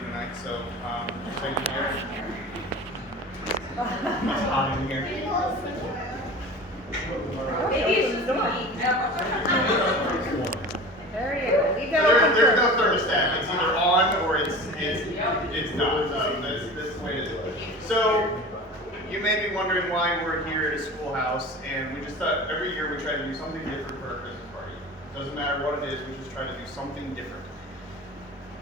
tonight, so thank you, Gary. It's hot in here. Maybe it's just me. There you go. Leave that open. There's no thermostat. It's either on or it's not. That's the way it is. So you may be wondering why we're here at a schoolhouse, and we just thought every year we try to do something different for our Christmas party. Doesn't matter what it is, we just try to do something different.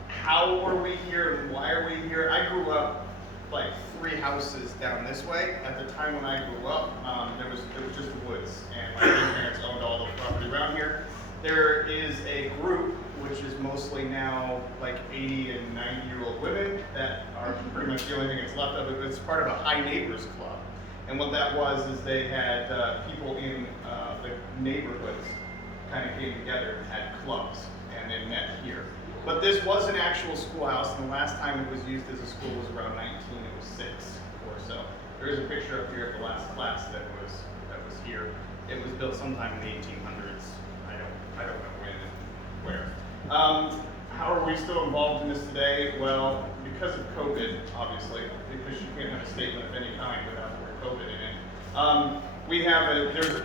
How are we here and why are we here? I grew up like 3 houses down this way. At the time when I grew up, it was just woods, and my grandparents owned all the property around here. There is a group, which is mostly now like 80 and 90-year-old women that are pretty much the only thing that's left of it. It's part of a high neighbors club. And what that was is they had people in the neighborhoods kind of came together and had clubs, and they met here. But this was an actual schoolhouse, and the last time it was used as a school was around 1906 or so. There is a picture up here of the last class that was here. It was built sometime in the 1800s. I don't know when and where. How are we still involved in this today? Well, because of COVID, obviously, because you can't have a statement of any kind without the word COVID in it.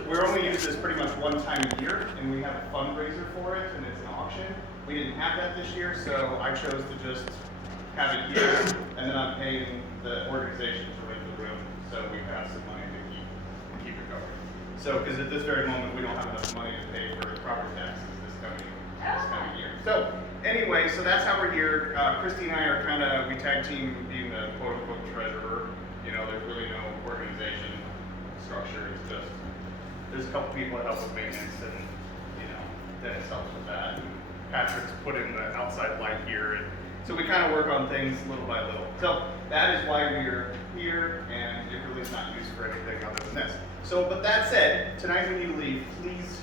We're only used this pretty much one time a year, and we have a fundraiser for it, and it's an auction. We didn't have that this year, so I chose to just have it here, and then I'm paying the organization to rent the room, so we have some money to keep it going. So, because at this very moment, we don't have enough money to pay for property taxes this coming year. So, anyway, so that's how we're here. Christy and I are we tag team being the quote-unquote treasurer. You know, there's really no organization structure. It's just, there's a couple people that help with maintenance, and, you know, Dennis helps with that. And Patrick's put in the outside light here, and so we kind of work on things little by little. So, that is why we're here, and it really is not used for anything other than this. So, but that said, tonight when you leave, please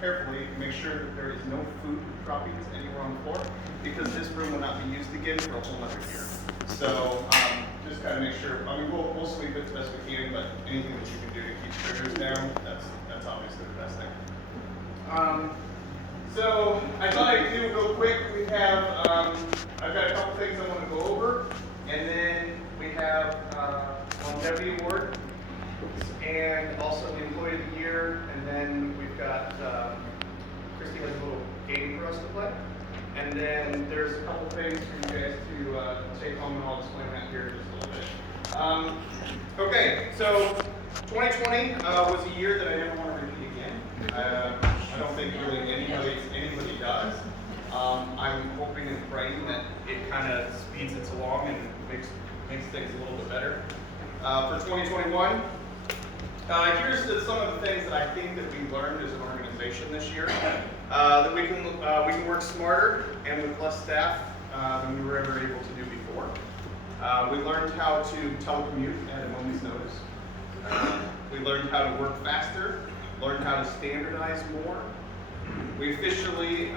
carefully make sure that there is no food droppings anywhere on the floor, because this room will not be used again for a whole other year. So, just kind of make sure. I mean, we'll sweep it the best we can, but anything that you can do to keep triggers down, that's obviously the best thing. So, I thought I'd do real quick. We have, I've got a couple things I want to go over, and then we have longevity award, and also the employee of the year, and then we've got Christy has a little game for us to play, and then there's a couple things for you guys to take home, and I'll explain that here in just a little bit. Okay, so 2020 was a year that I never want to repeat again. I don't think really anybody does. I'm hoping and praying that it kind of speeds it along and makes things a little bit better. For 2021, here's some of the things that I think that we learned as an organization this year. That we can work smarter and with less staff than we were ever able to do before. We learned how to telecommute at a moment's notice. We learned how to work faster, learned how to standardize more. We officially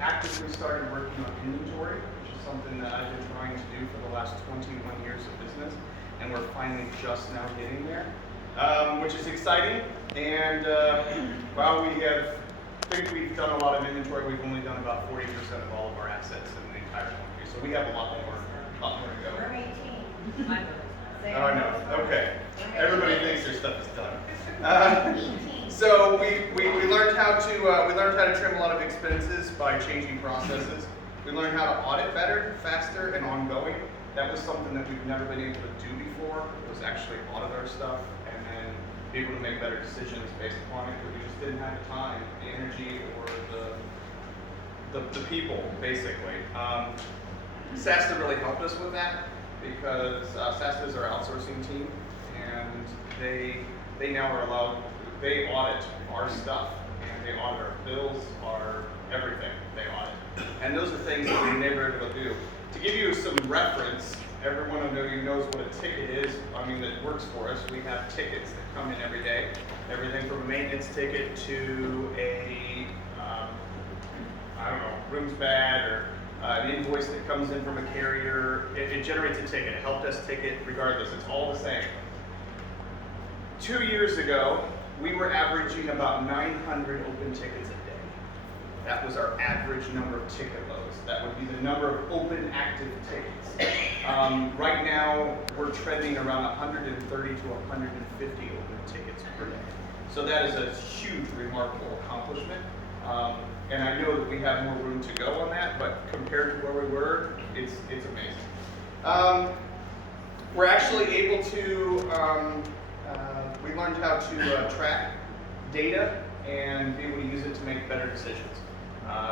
actively started working on inventory, which is something that I've been trying to do for the last 21 years of business, and we're finally just now getting there, which is exciting. And while think we've done a lot of inventory, we've only done about 40% of all of our assets in the entire country, so we have a lot more to go. We're 18. Oh, I know. Okay. Everybody thinks their stuff is done. So we learned how to trim a lot of expenses by changing processes. We learned how to audit better, faster, and ongoing. That was something that we've never been able to do before. Was actually audit our stuff and then be able to make better decisions based upon it. But we just didn't have the time, the energy, or the people, basically. SASTA really helped us with that, because SASTA is our outsourcing team, and they now are allowed, they audit our stuff, and they audit our bills, our everything they audit. And those are things that we never able to do. To give you some reference, everyone of you knows what a ticket is, that works for us. We have tickets that come in every day. Everything from a maintenance ticket to a, room's bad, or an invoice that comes in from a carrier. It generates a ticket, a help desk ticket, regardless, it's all the same. 2 years ago, we were averaging about 900 open tickets a day. That was our average number of ticket loads. That would be the number of open active tickets. Right now, we're trending around 130 to 150 open tickets per day. So that is a huge, remarkable accomplishment. And I know that we have more room to go on that, but compared to where we were, it's amazing. We're actually able to, we learned how to track data and be able to use it to make better decisions.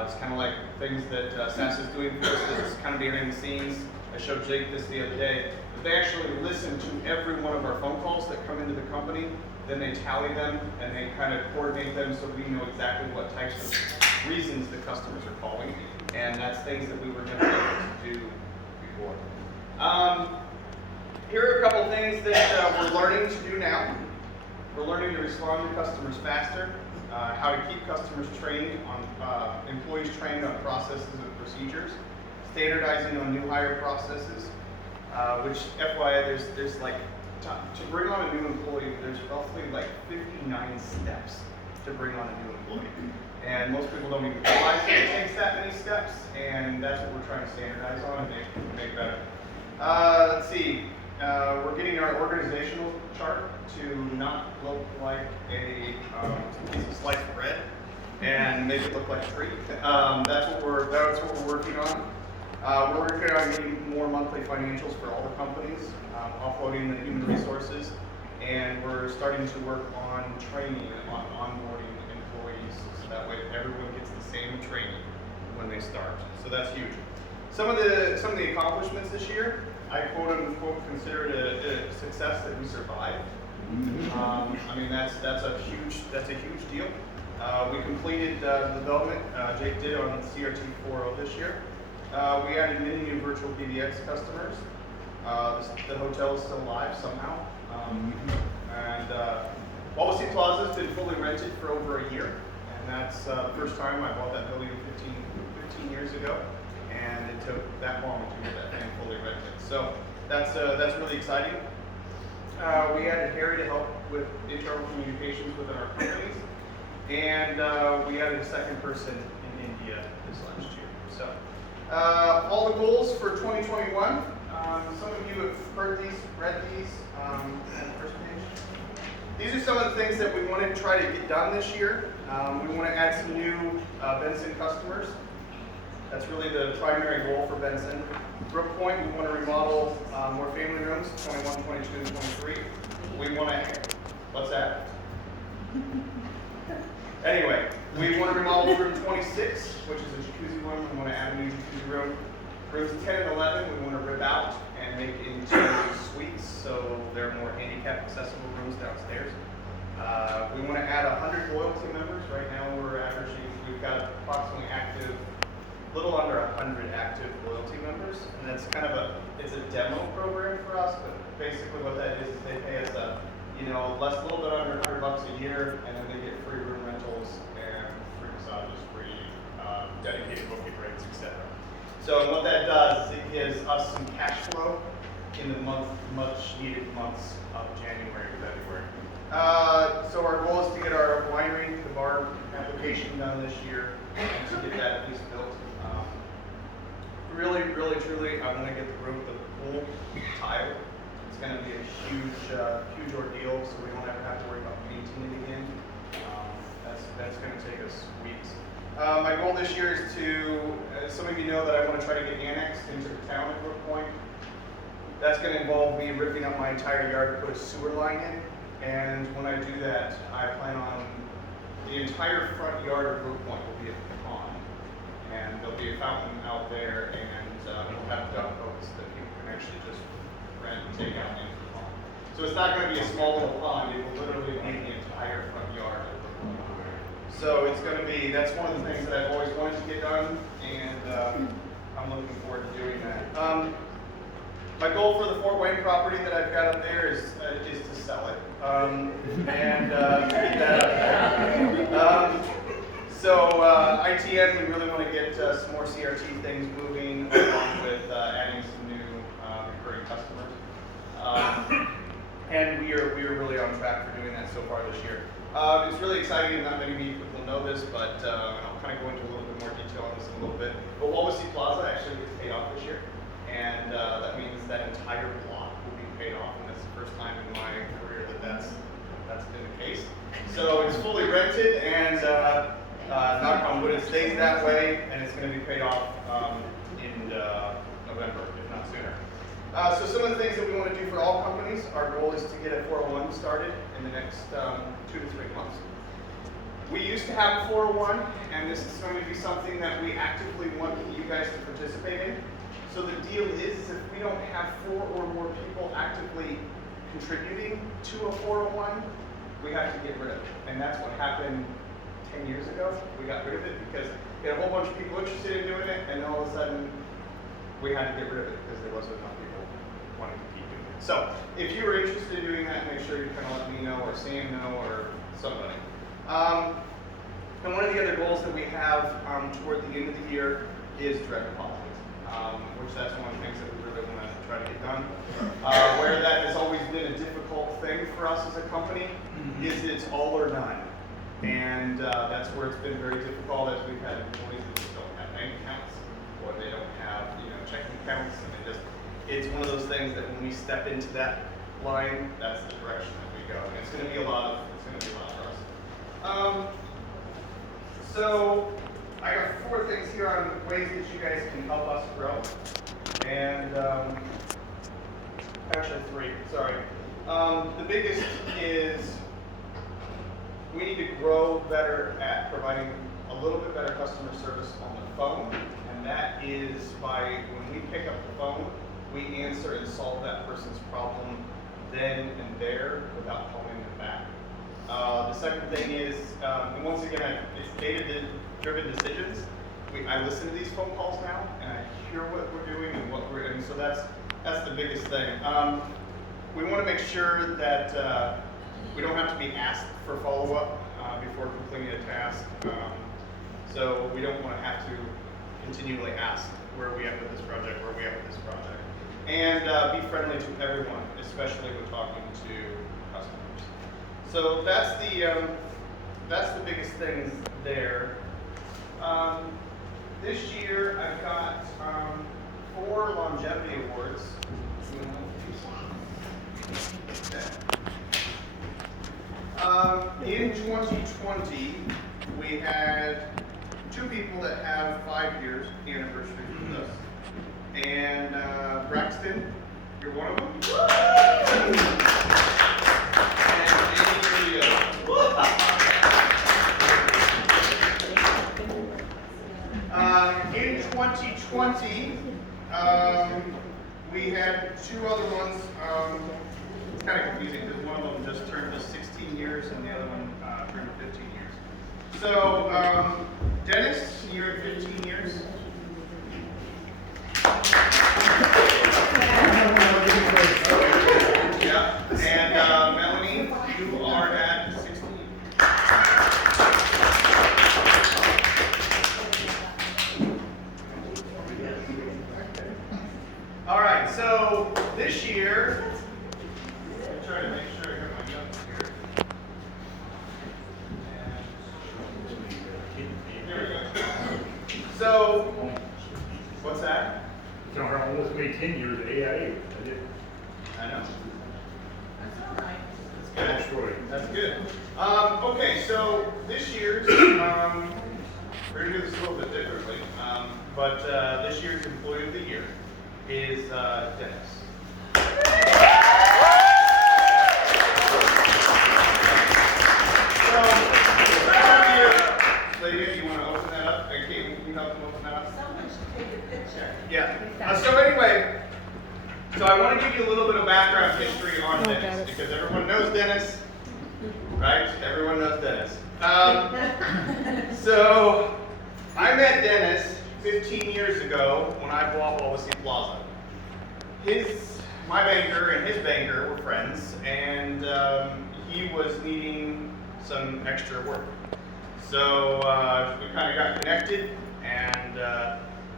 It's kind of like things that SAS is doing for us that's kind of behind the scenes. I showed Jake this the other day. But they actually listen to every one of our phone calls that come into the company, then they tally them and they kind of coordinate them so we know exactly what types of reasons the customers are calling. And that's things that we were never able to do before. Here are a couple things that we're learning to do now. We're learning to respond to customers faster, how to keep customers trained on, employees trained on processes and procedures, standardizing on new hire processes, which FYI, there's like, to bring on a new employee, there's roughly like 59 steps to bring on a new employee. And most people don't even realize that it takes that many steps, and that's what we're trying to standardize on and make better. Let's see, we're getting our organizational chart to not look like a piece of sliced bread and make it look like a tree. That's what we're working on. We're working on getting more monthly financials for all the companies, offloading the human resources, and we're starting to work on training on onboarding employees, so that way everyone gets the same training when they start. So that's huge. Some of the accomplishments this year, I quote unquote consider it a success that we survived. I mean that's a huge deal. We completed the development Jake did on CRT 4.0 this year. We added many new virtual PBX customers. The hotel is still live somehow. And Wallasey Plaza has been fully rented for over a year. And that's the first time I bought that building 15 years ago. And it took that long to get that thing fully rented. So that's really exciting. We added Harry to help with internal communications within our companies. And we added a second person in India this last year. So all the goals for 2021. Some of you have heard these, read these on the first page. These are some of the things that we want to try to get done this year. We want to add some new Benson customers. That's really the primary goal for Benson. Brook Point, we want to remodel more family rooms, 21, 22, and 23. We want to, what's that? Anyway, we want to remodel room 26, which is a jacuzzi room. We want to add a new jacuzzi room. Rooms 10 and 11, we want to rip out and make into suites, so they're more handicap accessible rooms downstairs. We want to add 100 loyalty members. Right now we've got approximately little under 100 active loyalty members, and that's kind of it's a demo program for us, but basically what that is they pay us a little bit under $100 a year, and then they get free room rentals and free massages, free dedicated booking rates, etc. So what that does is it gives us some cash flow in the much needed months of January and February. So our goal is to get our winery, the bar application done this year, and to get that at least built. Really, truly, I want to get the pool tiled. It's going to be a huge ordeal, so we don't ever have to worry about painting it again. That's going to take us weeks. My goal this year is to, some of you know that I want to try to get annexed into the town of Brook Point. That's going to involve me ripping up my entire yard to put a sewer line in. And when I do that, I plan on the entire front yard of Brook Point will be a pond. And there'll be a fountain out there, and we'll have duck boats that people can actually just rent and take out into the pond. So it's not going to be a small little pond, it will literally be the entire front yard of Brook Point. So it's going to be, that's one of the things that I've always wanted to get done, and I'm looking forward to doing that. My goal for the Fort Wayne property that I've got up there is to sell it, and keep that up there. So ITN, we really want to get some more CRT things moving, along with adding some new recurring customers. And we are really on track for doing that so far this year. It's really exciting, not many people know this, but I'll kind of go into a little bit little bit. But Wabasee Plaza actually gets paid off this year, and that means that entire block will be paid off, and that's the first time in my career that that's been the case. So it's fully rented, and knock on wood, it stays that way, and it's going to be paid off in November, if not sooner. So some of the things that we want to do for all companies, our goal is to get a 401 started in the next 2 to 3 months. We used to have a 401, and this is going to be something that we actively want you guys to participate in. So the deal is if we don't have 4 or more people actively contributing to a 401, we have to get rid of it. And that's what happened 10 years ago. We got rid of it because we had a whole bunch of people interested in doing it, and then all of a sudden we had to get rid of it because there wasn't enough people wanting to keep doing it. So if you were interested in doing that, make sure you kind of let me know, or Sam know, or somebody. And one of the other goals that we have toward the end of the year is direct deposits, which that's one of the things that we really want to try to get done. Where that has always been a difficult thing for us as a company is it's all or none. And that's where it's been very difficult, as we've had employees that just don't have bank accounts, or they don't have checking accounts, and it's one of those things that when we step into that line, that's the direction that we go. And it's going to be a lot for us. So I got 4 things here on ways that you guys can help us grow, and actually 3. Sorry. The biggest is we need to grow better at providing a little bit better customer service on the phone, and that is by when we pick up the phone, we answer and solve that person's problem then and there without calling them back. The second thing is, and once again, it's data-driven decisions. I listen to these phone calls now, and I hear what we're doing and what we're doing. So that's the biggest thing. We want to make sure that we don't have to be asked for follow-up before completing a task. So we don't want to have to continually ask, where are we at with this project, where are we at with this project. And be friendly to everyone, especially when talking to customers. So that's the biggest things there. This year I've got 4 longevity awards. In 2020, we had 2 people that have 5 years anniversary with us. And Braxton, you're one of them. And Amy, you're the other. In 2020, we had 2 other ones. It's kind of confusing because one of them just turned to 16 years and the other one turned to 15 years. So, Dennis, you're at 15 years. Yeah, and Melanie, you are at 16. All right, so this year, I'm trying to make sure I got my notes here. And here we go. So, what's that? So I almost made 10 years at AIA. I did. I know. That's all right. That's good. Troy. That's good. Okay, so this year's, we're going to do this a little bit differently, but this year's Employee of the Year is Dennis. So, right here, lady, you want to open that up? And Kate, can you help them open that up? Someone should take a picture. Yeah. So anyway, so I want to give you a little bit of background history on Dennis, because everyone knows Dennis, right? Everyone knows Dennis. So I met Dennis 15 years ago when I bought Wabasee Plaza. My banker and his banker were friends, and he was needing some extra work. So we kind of got connected, and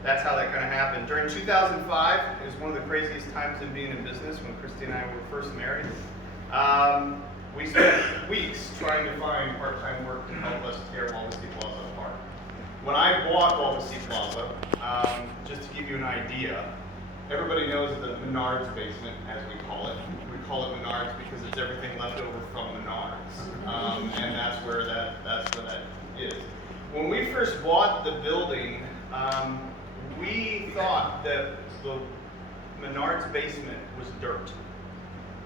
that's how that kind of happened. During 2005, it was one of the craziest times in being in business when Christy and I were first married. We spent weeks trying to find part-time work to help us tear Wabasee Plaza apart. When I bought Wallasey Plaza, just to give you an idea, everybody knows the Menards basement, as we call it. We call it Menards because it's everything left over from Menards, and that's where that is. When we first bought the building, we thought that the Menards basement was dirt.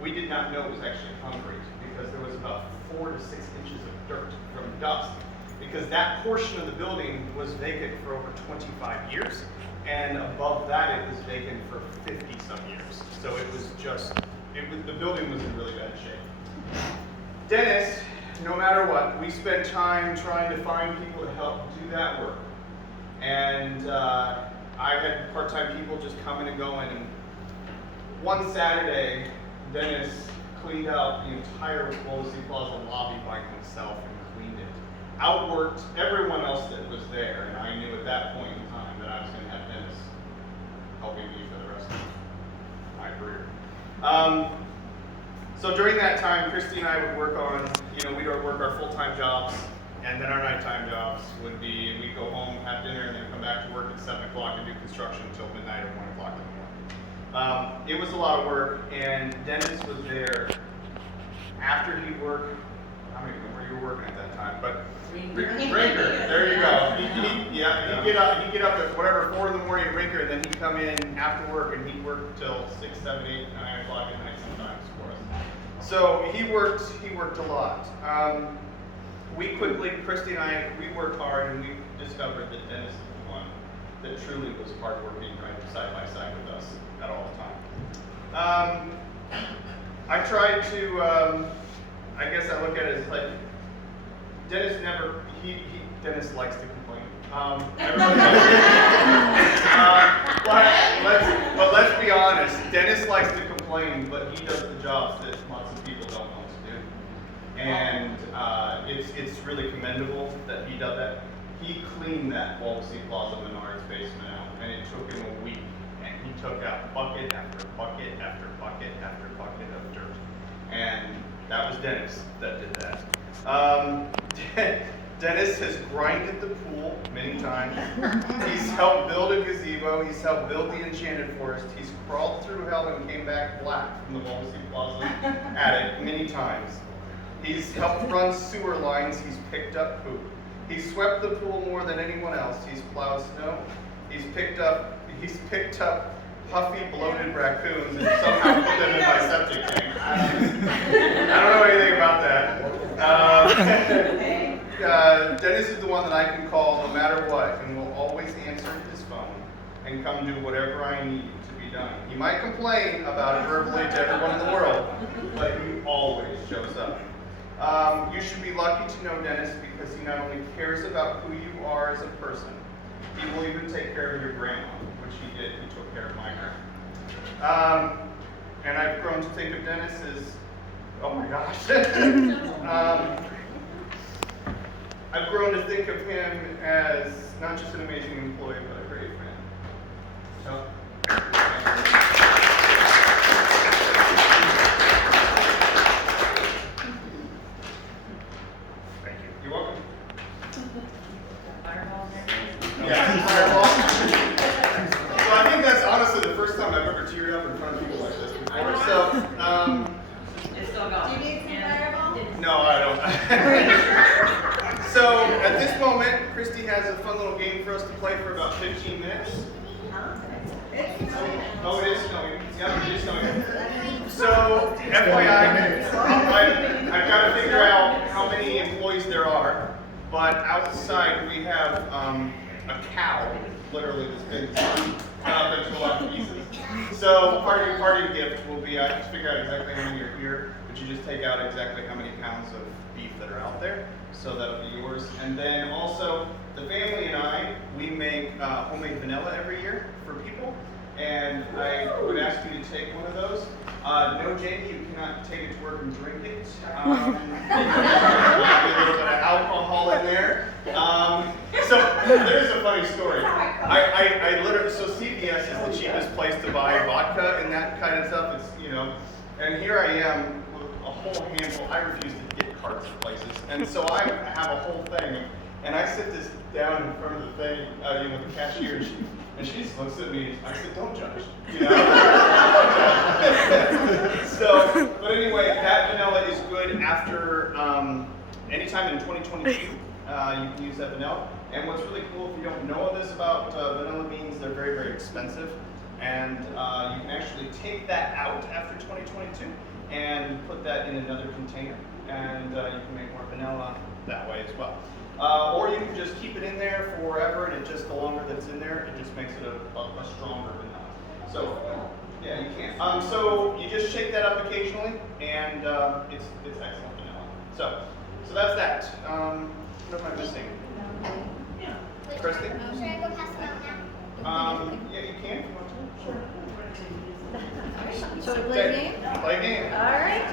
We did not know it was actually concrete because there was about 4 to 6 inches of dirt from dust, because that portion of the building was vacant for over 25 years, and above that it was vacant for 50 some years. So it was just, the building was in really bad shape. Dennis, no matter what, we spent time trying to find people to help do that work. And I had part-time people just coming and going, and one Saturday, Dennis cleaned out the entire Wallasey Plaza lobby by himself and cleaned it. Outworked everyone else that was there, and I knew at that point in time that I was going to have Dennis helping me for the rest of my career. So during that time, Christy and I would work on, we'd work our full-time jobs, and then our nighttime jobs would be, we'd go home, have dinner, and then come back to work at 7 o'clock and do construction until midnight or 1 o'clock in the morning. It was a lot of work, and Dennis was there after he'd work. I don't even know where you were working at that time, but Rinker, there you go. He'd get up at whatever 4 in the morning at Rinker, and then he'd come in after work, and he'd work till 6, 7, 8, 9 o'clock at night sometimes for us. So he worked a lot. Christy and I, we worked hard, and we discovered that Dennis is the one that truly was hardworking, right side by side with us at all the time. I tried to, I guess I look at it as like, Dennis likes to complain. Everybody but let's be honest, Dennis likes to complain, but he does the jobs that lots of people don't want to do. And it's really commendable that he does that. He cleaned that Wallasey Plaza Menards basement out, and it took him a week. And he took out bucket after bucket after bucket after bucket of dirt. And that was Dennis that did that. Dennis has grinded the pool many times. He's helped build a gazebo. He's helped build the Enchanted Forest. He's crawled through hell and came back black from the Wallasey Plaza attic many times. He's helped run sewer lines. He's picked up poop. He's swept the pool more than anyone else. He's plowed snow. He's picked up puffy, bloated raccoons and somehow put them in my septic tank. I don't know anything about that. Dennis is the one that I can call no matter what, and will always answer his phone and come do whatever I need to be done. He might complain about it verbally to everyone in the world, but he always shows up. You should be lucky to know Dennis because he not only cares about who you are as a person, he will even take care of your grandma, which he did. He took care of my grandma. And I've grown to think of Dennis as, oh my gosh. I've grown to think of him as not just an amazing employee, but a great friend. So, thank you. You're welcome. Yeah, fireball. So I think that's honestly the first time I've ever teared up in front of people like this before. So, It's still going. Do you need some fireball? no, I don't. So at this moment, Christy has a fun little game for us to play for about 15 minutes. Oh, it is snowing. Yep, it is snowing. So, FYI, I've got to figure out how many employees there are. But outside we have a cow, literally this big, cut up into a lot of pieces. So part of your gift will be, I have to figure out exactly how many are here, but you just take out exactly how many pounds of beef that are out there. So that'll be yours. And then also, the family and I, we make homemade vanilla every year for people. And I would ask you to take one of those. No, Jamie, you cannot take it to work and drink it. There'll be a little bit of alcohol in there. So there's a funny story. I literally, so CVS is the cheapest place to buy vodka and that kind of stuff. It's, and here I am with a whole handful. I refuse to get carts of places. And so I have a whole thing of And I sit this down in front of the thing, the cashier, and she just looks at me. I said, "Don't judge," So, but anyway, that vanilla is good after anytime in 2022. You can use that vanilla. And what's really cool, if you don't know this about vanilla beans, they're very, very expensive. And you can actually take that out after 2022 and put that in another container. And you can make more vanilla that way as well. Or you can just keep it in there forever, and the longer that's in there, it just makes it a stronger vanilla. So, yeah, you can. So you just shake that up occasionally, and it's excellent vanilla. So that's that. What am I missing? Christy? Should I go pass them out now? Yeah, you can if you want to. Sure. Shall we play a game? Play a game. All right.